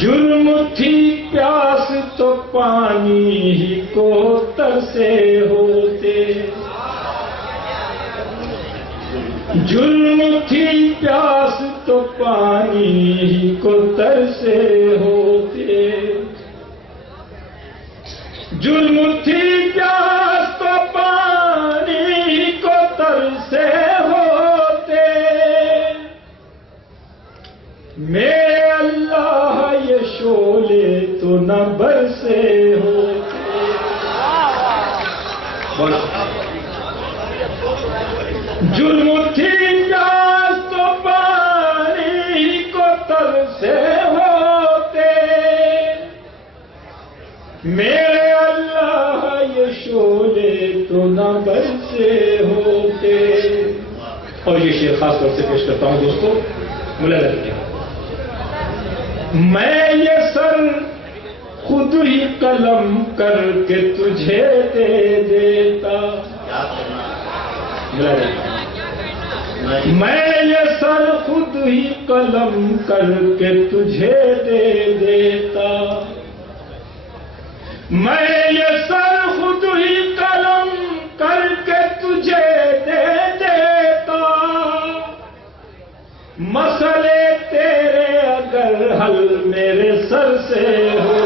جرم تھی پیاس تو پانی ہی کو ترسے ہوتے، جرم تھی پیاس تو پانی ہی کو ترسے ہوتے، جرم تھی پیاس تو پانی ہی کو ترسے ہوتے، میرے اللہ یہ شعلے تو نہ برسے ہوتے۔ جرم تھی پیاس تو پانی کو ترسے ہوتے، میرے اللہ یہ شعلے تو نہ برسے ہوتے۔ اور یہ شعر خاص طور سے پیش کرتا ہوں دوستو، ملاحظہ کیجیے، میں یہ سر خود ہی قلم کر کے تجھے دے دیتا، میں یہ سر خود ہی قلم کر کے تجھے دے دیتا، میں یہ سر خود ہی قلم کر کے تجھے دے دیتا، مسئلے تیرے اگر حل میرے سر سے ہو